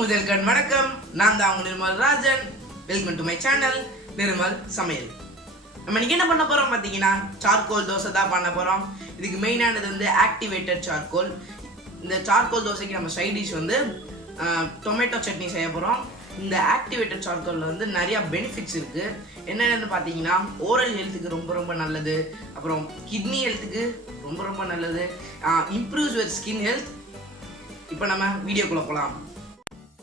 முதல்கண் வணக்கம். நான் தான் உங்க Nirmal Rajan. Welcome to my channel Nirmal சமையல். நம்ம இன்னைக்கு என்ன பண்ண போறோம் பார்த்தீங்கன்னா சார்கோல் தோசை தான் பண்ண போறோம். இதுக்கு மெயினானது வந்து ஆக்டிவேட்டட் சார்கோல். இந்த சார்கோல் தோசைக்கு நம்ம சைட் டிஷ் வந்து டொமேட்டோ சட்னி செய்ய போறோம். இந்த ஆக்டிவேட்டட் சார்கோல்ல வந்து நிறைய பெனிஃபிட்ஸ் இருக்கு. என்னென்னு பார்த்தீங்கன்னா ஓரல் ஹெல்த்துக்கு ரொம்ப நல்லது, அப்புறம் கிட்னி ஹெல்த்துக்கு ரொம்ப நல்லது, இம்ப்ரூவ்ஸ் யுவர் ஸ்கின் ஹெல்த். இப்போ நம்ம வீடியோக்குள்ளே போகலாம்.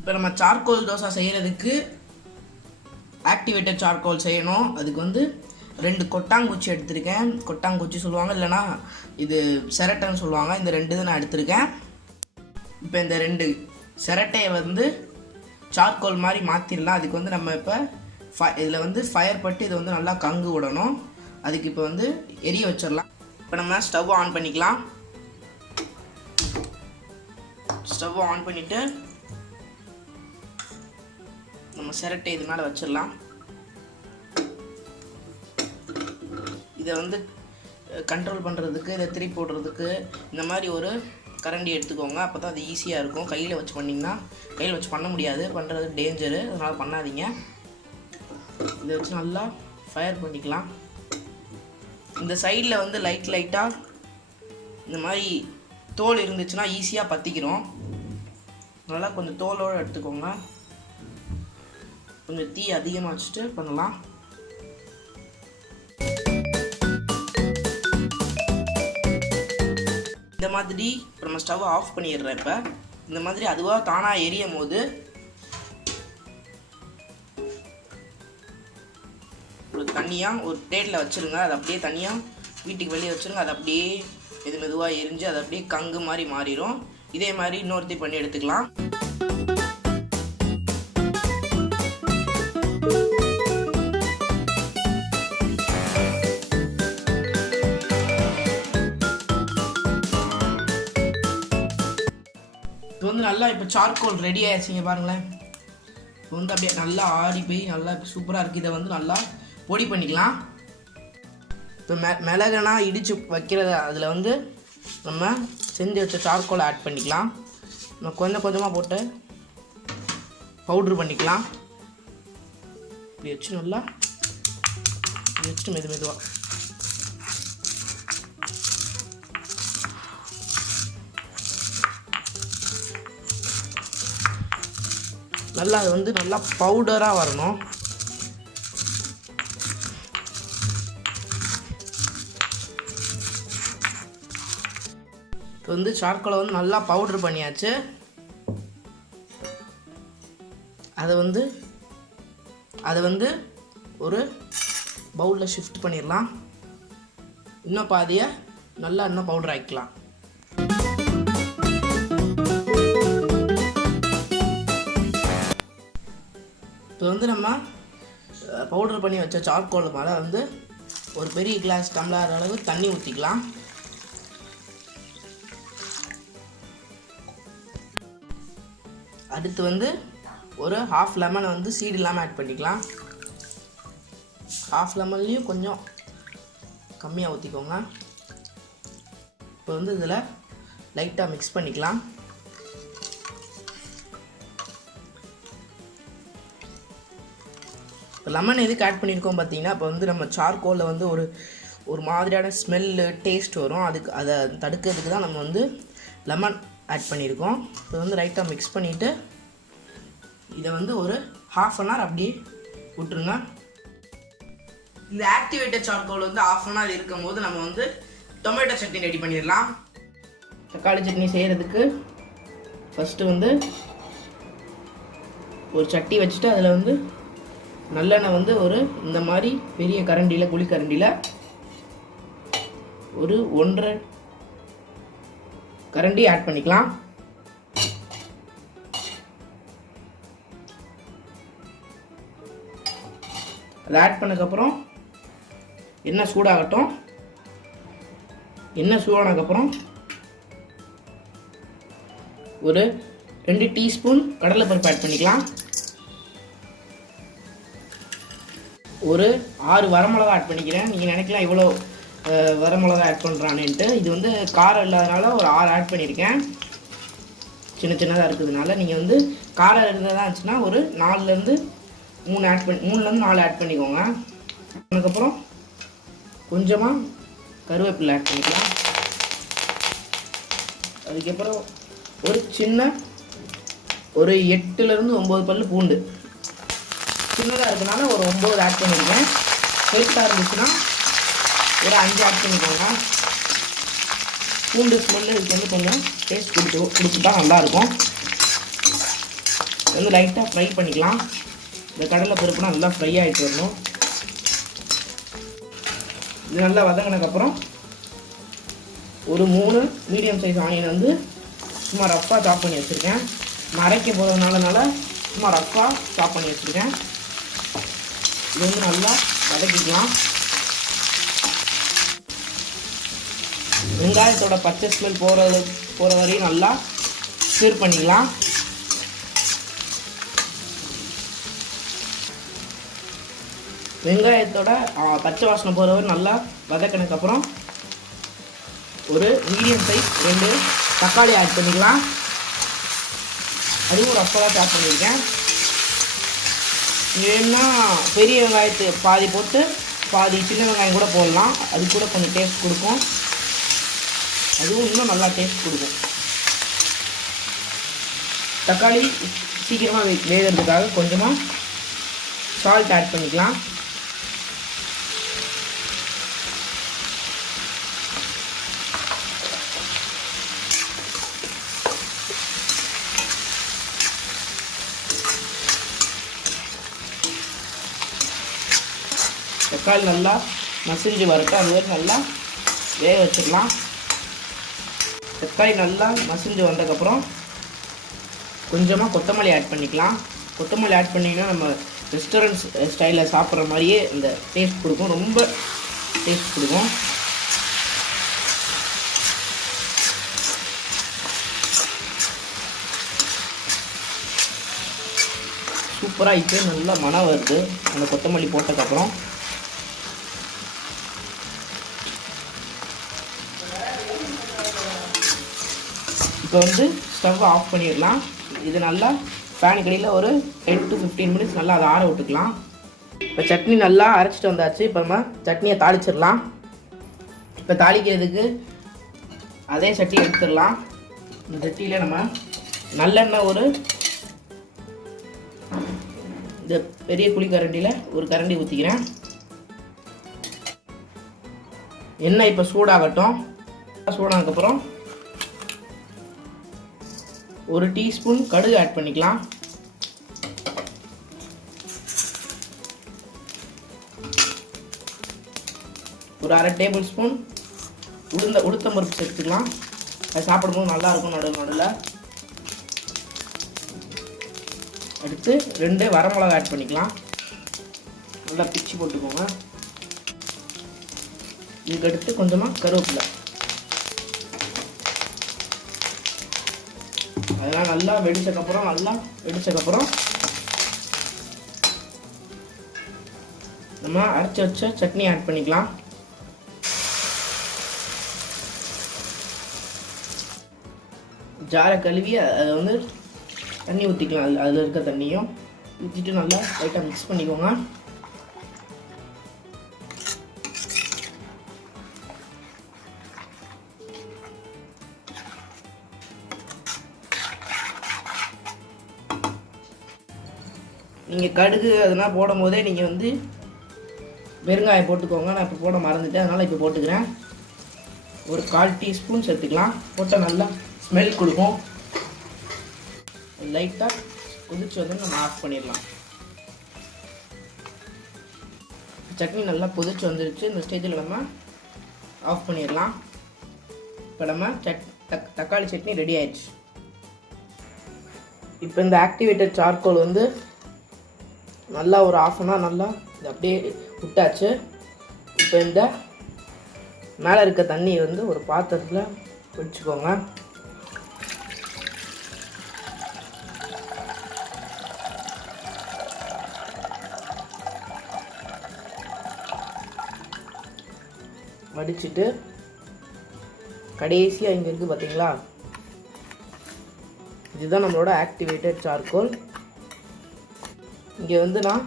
இப்போ நம்ம சார்கோல் தோசை செய்கிறதுக்கு ஆக்டிவேட்டட் சார்கோல் செய்யணும். அதுக்கு வந்து 2 கொட்டாங்குச்சி எடுத்திருக்கேன். கொட்டாங்குச்சி சொல்லுவாங்க, இல்லைனா இது சிரட்டைன்னு சொல்லுவாங்க. இந்த 2 தான் நான் எடுத்திருக்கேன். இப்போ இந்த 2 சிரட்டையை வந்து சார்கோல் மாதிரி மாற்றிடலாம். அதுக்கு வந்து நம்ம இப்போ இதில் வந்து ஃபயர் பட்டு இதை வந்து நல்லா கங்கு விடணும். அதுக்கு இப்போ வந்து எரிய வச்சிடலாம். இப்போ நம்ம ஸ்டவ் ஆன் பண்ணிக்கலாம். ஸ்டவ் ஆன் பண்ணிவிட்டு நம்ம சிரட்டை இது மேலே வச்சிடலாம். இதை வந்து கண்ட்ரோல் பண்ணுறதுக்கு, இதை திருப்பி போடுறதுக்கு இந்த மாதிரி ஒரு கரண்டி எடுத்துக்கோங்க. அப்போ தான் அது ஈஸியாக இருக்கும். கையில் வச்சு பண்ணிங்கன்னா கையில் வச்சு பண்ண முடியாது, பண்ணுறது டேஞ்சரு, அதனால் பண்ணாதீங்க. இதை வச்சு நல்லா ஃபயர் பண்ணிக்கலாம். இந்த சைடில் வந்து லைட்டாக இந்த மாதிரி தோல் இருந்துச்சுன்னா ஈஸியாக பற்றிக்கிறோம். நல்லா கொஞ்சம் தோலோடு எடுத்துக்கோங்க. கொஞ்சம் தீ அதிகமாக வச்சுட்டு பண்ணலாம். இந்த மாதிரி இப்போ நம்ம ஸ்டவ் ஆஃப் பண்ணிடுறேன். இப்போ இந்த மாதிரி அதுவாக தானாக எரியும் போது ஒரு தனியாக ஒரு பிளேட்டில் வச்சுருங்க. அது அப்படியே தனியாக வீட்டுக்கு வெளியே வச்சுருங்க. அது அப்படியே மெதுவாக எரிஞ்சு அது அப்படியே கங்கு மாதிரி மாறிடும். இதே மாதிரி இன்னொருத்தி பண்ணி எடுத்துக்கலாம். இப்போ வந்து நல்லா இப்போ சார்கோல் ரெடி ஆயிடுச்சுங்க பாருங்களேன். இப்போ வந்து அப்படியே நல்லா ஆடி போய் நல்லா சூப்பராக இருக்குது. இதை வந்து நல்லா பொடி பண்ணிக்கலாம். இப்போ மிளகுனா இடித்து வைக்கிறத அதில் வந்து நம்ம செஞ்சு வச்ச சார்கோலை ஆட் பண்ணிக்கலாம். நம்ம கொஞ்சமாக போட்டு பவுட்ரு பண்ணிக்கலாம். இப்படி வச்சு நல்லா இப்படி வச்சுட்டு மெதுவாக நல்லா அது வந்து நல்லா பவுடராக வரணும். இப்போ வந்து சார்கோலை வந்து நல்லா பவுட்ரு பண்ணியாச்சு. அதை வந்து ஒரு பவுலில் ஷிஃப்ட் பண்ணிடலாம். இன்னும் பாதியை நல்லா இன்னும் பவுடர் ஆக்கிக்கலாம். இப்போ வந்து நம்ம பவுடர் பண்ணி வச்ச சார்கோல் மேலே வந்து ஒரு பெரிய கிளாஸ் டம்ளர் அளவு தண்ணி ஊற்றிக்கலாம். அடுத்து வந்து ஒரு ½ லெமனை வந்து சீடு இல்லாமல் ஆட் பண்ணிக்கலாம். ½ லெமன்லேயும் கொஞ்சம் கம்மியாக ஊற்றிக்கோங்க. இப்போ வந்து இதில் லைட்டாக மிக்ஸ் பண்ணிக்கலாம். இப்போ லெமன் எதுக்கு ஆட் பண்ணியிருக்கோம் பார்த்தீங்கன்னா, இப்போ வந்து நம்ம சார்கோலில் வந்து ஒரு மாதிரியான ஸ்மெல்லு டேஸ்ட் வரும். அதை தடுக்கிறதுக்கு தான் நம்ம வந்து லெமன் ஆட் பண்ணியிருக்கோம். இப்போ வந்து லைட்டாக மிக்ஸ் பண்ணிவிட்டு இதை வந்து ஒரு ½ அன் ஹவர் அப்படியே விட்டுருங்க. இந்த ஆக்டிவேட்டட் சார்கோல் வந்து ½ அன் ஹவர் இருக்கும் போது நம்ம வந்து டொமேட்டோ சட்னி ரெடி பண்ணிடலாம். தக்காளி சட்னி செய்கிறதுக்கு ஃபஸ்ட்டு வந்து ஒரு சட்டி வச்சுட்டு அதில் வந்து நல்லெண்ணெய் வந்து ஒரு இந்த மாதிரி பெரிய கரண்டியில் குழிக்கரண்டியில் ஒரு 1½ கரண்டி ஆட் பண்ணிக்கலாம். அதை ஆட் பண்ணதுக்கப்புறம் எண்ணெய் சூடாகட்டும். எண்ணெய் சூடானதுக்கப்புறம் ஒரு 2 டீஸ்பூன் கடலைப்பருப்பு ஆட் பண்ணிக்கலாம். ஒரு 6 வரமிளகா ஆட் பண்ணிக்கிறேன். நீங்கள் நினைக்கலாம் இவ்வளோ வரமிளகா ஆட் பண்ணுறானேன்ட்டு. இது வந்து காரம் இல்லாதனால ஒரு 6 ஆட் பண்ணியிருக்கேன். சின்ன சின்னதாக இருக்கிறதுனால நீங்கள் வந்து காரம் இருந்ததாக இருந்துச்சுன்னா ஒரு 4லேருந்து 3 ஆட் பண்ணி 3லேருந்து 4 ஆட் பண்ணிக்கோங்க. அதுக்கப்புறம் கொஞ்சமாக கருவேப்பிலை ஆட் பண்ணிக்கலாம். அதுக்கப்புறம் ஒரு சின்ன ஒரு 8லேருந்து 9 பல்லு பூண்டு. சின்னதாக இருக்கனால ஒரு 9 ஆட் பண்ணியிருக்கேன். பெருசாக இருந்துச்சுன்னா ஒரு 5 ஆட் பண்ணிக்கோங்க. பூண்டு ஸ்மெல்லு இதுக்கு வந்து கொஞ்சம் டேஸ்ட் கொடுத்துட்டா நல்லாயிருக்கும். வந்து லைட்டாக ஃப்ரை பண்ணிக்கலாம். இந்த கடலை பருப்புனா நல்லா ஃப்ரை ஆகிட்டு வரணும். இது நல்லா வதங்கினதுக்கப்புறம் ஒரு 3 மீடியம் சைஸ் ஆனியன் வந்து சும்மா ரஃப்பாக சாப் பண்ணி வச்சுருக்கேன். அரைக்க போகிறதுனால சும்மா ரஃப்பாக சாப் பண்ணி வச்சுருக்கேன். இது வந்து நல்லா வதக்கிக்கலாம். வெங்காயத்தோட பச்சை ஸ்மெல் போகிற வரையும் நல்லா ஸ்டிர் பண்ணிக்கலாம். வெங்காயத்தோட பச்சை வாசனை போகிற வரை நல்லா வதக்கினதுக்கப்புறம் ஒரு மீடியம் சைஸ் 2 தக்காளி ஆட் பண்ணிக்கலாம். அதுவும் ரஃப்பாக சாப் பண்ணியிருக்கேன். வேணும்னா பெரிய வெங்காயத்தை பாதி போட்டு பாதி சின்ன வெங்காயம் கூட போடலாம். அது கூட கொஞ்சம் டேஸ்ட் கொடுக்கும். அதுவும் இன்னும் நல்லா டேஸ்ட் கொடுக்கும். தக்காளி சீக்கிரமாக வேகிறதுக்காக கொஞ்சமாக சால்ட் ஆட் பண்ணிக்கலாம். தக்காளி நல்லா மசிஞ்சு வரட்டும். அது வரைக்கும் நல்லா வேக வச்சிடலாம். தக்காளி நல்லா மசிஞ்சு வந்ததுக்கப்புறம் கொஞ்சமாக கொத்தமல்லி ஆட் பண்ணிக்கலாம். கொத்தமல்லி ஆட் பண்ணிங்கன்னா நம்ம ரெஸ்டாரண்ட் ஸ்டைலில் சாப்பிட்ற மாதிரியே இந்த டேஸ்ட் கொடுக்கும். ரொம்ப டேஸ்ட் கொடுக்கும். சூப்பராக இப்போ நல்லா மனம் வருது அந்த கொத்தமல்லி போட்டதுக்கப்புறம். இப்போ வந்து ஸ்டவ் ஆஃப் பண்ணிடலாம். இது நல்லா ஃபேன் கடியில் ஒரு 10 to 15 மினிட்ஸ் நல்லா அதை ஆற விட்டுக்கலாம். இப்போ சட்னி நல்லா அரைச்சிட்டு வந்தாச்சு. இப்போ நம்ம சட்னியை தாளிச்சிடலாம். இப்போ தாளிக்கிறதுக்கு அதே சட்டி எடுத்துடலாம். இந்த சட்டியில் நம்ம நல்லெண்ணெய் ஒரு இந்த பெரிய குழிக்கரண்டியில் ஒரு கரண்டி ஊற்றிக்கிறேன். எண்ணெய் இப்போ சூடாகட்டும். சூடானதுக்கப்புறம் ஒரு டீஸ்பூன் கடுகு ஆட் பண்ணிக்கலாம். ஒரு அரை டேபிள் ஸ்பூன் உளுத்தம் பருப்பு சேர்த்துக்கலாம். அது சாப்பிடும்போது நல்லாயிருக்கும் நடுவில். அடுத்து 2 வரமிளகா ஆட் பண்ணிக்கலாம். நல்லா பிச்சு போட்டுக்கோங்க. இதுக்கு அடுத்து கொஞ்சமாக கருவேப்பிலை. அதெல்லாம் நல்லா வெடிச்சதுக்கப்புறம் நம்ம அரைச்சி வச்ச சட்னி ஆட் பண்ணிக்கலாம். ஜாரை கழுவி அதை வந்து தண்ணி ஊற்றிக்கலாம். அதில் இருக்க தண்ணியும் ஊற்றிட்டு நல்லா லைட்டாக மிக்ஸ் பண்ணிக்கோங்க. நீங்கள் கடுகு அதெல்லாம் போடும் போதே நீங்கள் வந்து பெருங்காயம் போட்டுக்கோங்க. நான் இப்போ போட மறந்துட்டேன், அதனால் இப்போ போட்டுக்கிறேன். ஒரு 1/4 டீஸ்பூன் சேர்த்துக்கலாம். போட்டால் நல்லா ஸ்மெல் கொடுக்கும். லைட்டாக கொதிச்சு வந்து நம்ம ஆஃப் பண்ணிடலாம். சட்னி நல்லா கொதிச்சு வந்துருச்சு. இந்த ஸ்டேஜில் நம்ம ஆஃப் பண்ணிடலாம். இப்போ நம்ம தக்காளி சட்னி ரெடி ஆயிடுச்சு. இப்போ இந்த ஆக்டிவேட்டட் சார்கோல் வந்து நல்லா ஒரு 1/2 அன் ஹவர் நல்லா அப்படியே விட்டாச்சு. இப்போ இந்த மேலே இருக்க தண்ணி வந்து ஒரு பாத்திரத்தில் வச்சுக்கோங்க. வடிச்சிட்டு கடைசியாக இங்கே இருக்குது பார்த்தீங்களா, இதுதான் நம்மளோட ஆக்டிவேட்டட் சார்கோல். இங்கே வந்து நான்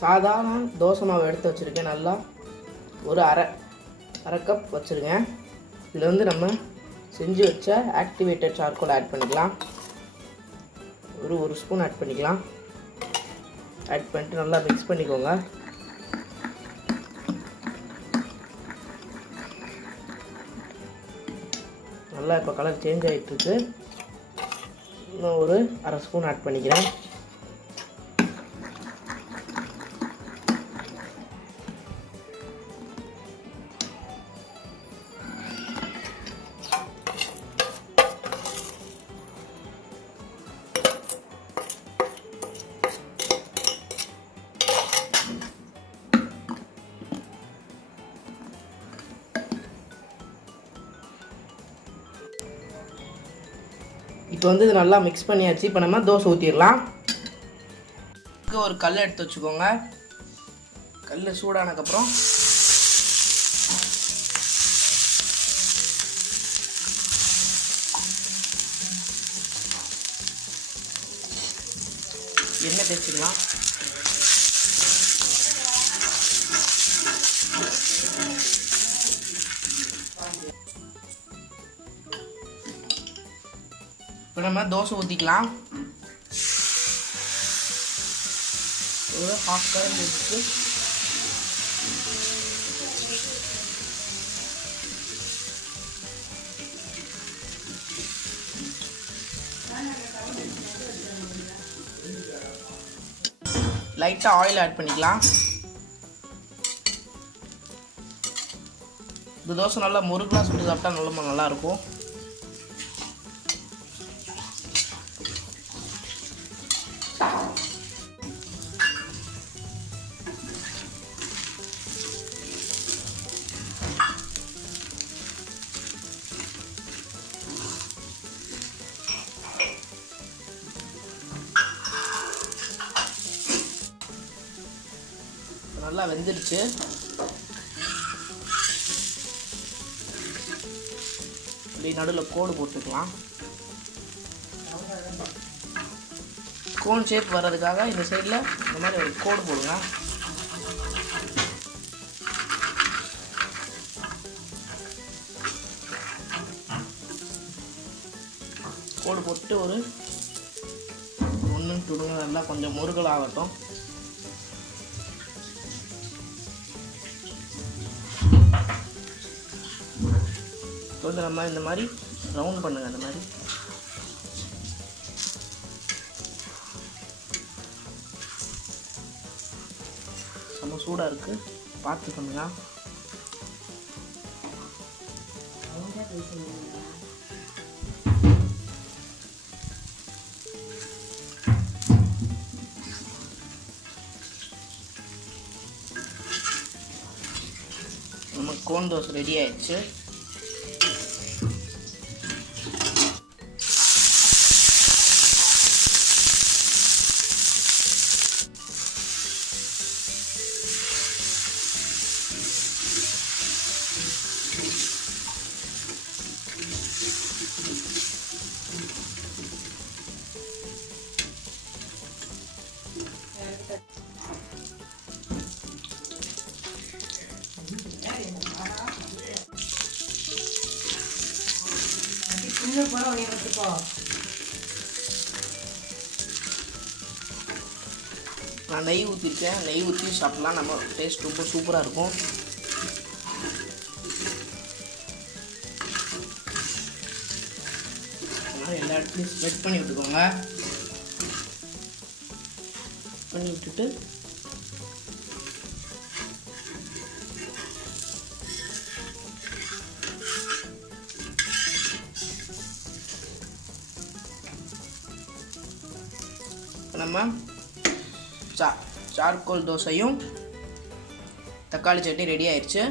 சாதாரண தோசை மாவு எடுத்து வச்சுருக்கேன். நல்லா ஒரு அரை கப் வச்சுருக்கேன். இதில் வந்து நம்ம செஞ்சு வச்ச ஆக்டிவேட்டட் சார்கோல் ஆட் பண்ணிக்கலாம். ஒரு ஸ்பூன் ஆட் பண்ணிக்கலாம். ஆட் பண்ணிட்டு நல்லா மிக்ஸ் பண்ணிக்கோங்க. நல்லா இப்போ கலர் சேஞ்ச் ஆகிட்டுருக்கு. இன்னும் ஒரு அரை ஸ்பூன் ஆட் பண்ணிக்கிறேன். இப்போ வந்து இது நல்லா மிக்ஸ் பண்ணியாச்சு. இப்போ நம்ம தோசை ஊற்றிடலாம். ஒரு கல் எடுத்து வச்சுக்கோங்க. கல் சூடானதுக்கப்புறம் எண்ணெய் தேய்ச்சிக்கலாம். இப்போ நம்ம தோசை ஊற்றிக்கலாம். ஒரு ஹாஃப் கலர் எடுத்து லைட்டாக ஆயில் ஆட் பண்ணிக்கலாம். இந்த தோசை நல்லா முறுகலாக சுட்டு சாப்பிட்டா நல்லா இருக்கும். நல்லா வெந்துடுச்சு. இப்படி நடுவில் கோடு போட்டுக்கலாம். கோன் ஷேப் வர்றதுக்காக இந்த சைடில் இந்த மாதிரி ஒரு கோடு போடுங்க. கோடு போட்டு ஒரு 1 2 நல்லா கொஞ்சம் முறுகல் ஆகட்டும். கொஞ்சம் நம்ம இந்த மாதிரி ரவுண்ட் பண்ணுங்க. அந்த மாதிரி செம்ம சூடாக இருக்குது, பார்த்து பண்ணுங்க. நம்ம கோன் தோசை ரெடி ஆயிடுச்சு. நான் நெய் ஊற்றிருக்கேன். நெய் ஊற்றி சாப்பிட்லாம். நம்ம டேஸ்ட் ரொம்ப சூப்பராக இருக்கும். அதனால் எல்லா இடத்துலையும் ஸ்ப்ரெட் பண்ணி விட்டுக்கோங்க. பண்ணி விட்டுட்டு நம்ம சார்கோல் தோசையும் தக்காளி சட்னி ரெடி ஆயிடுச்சு.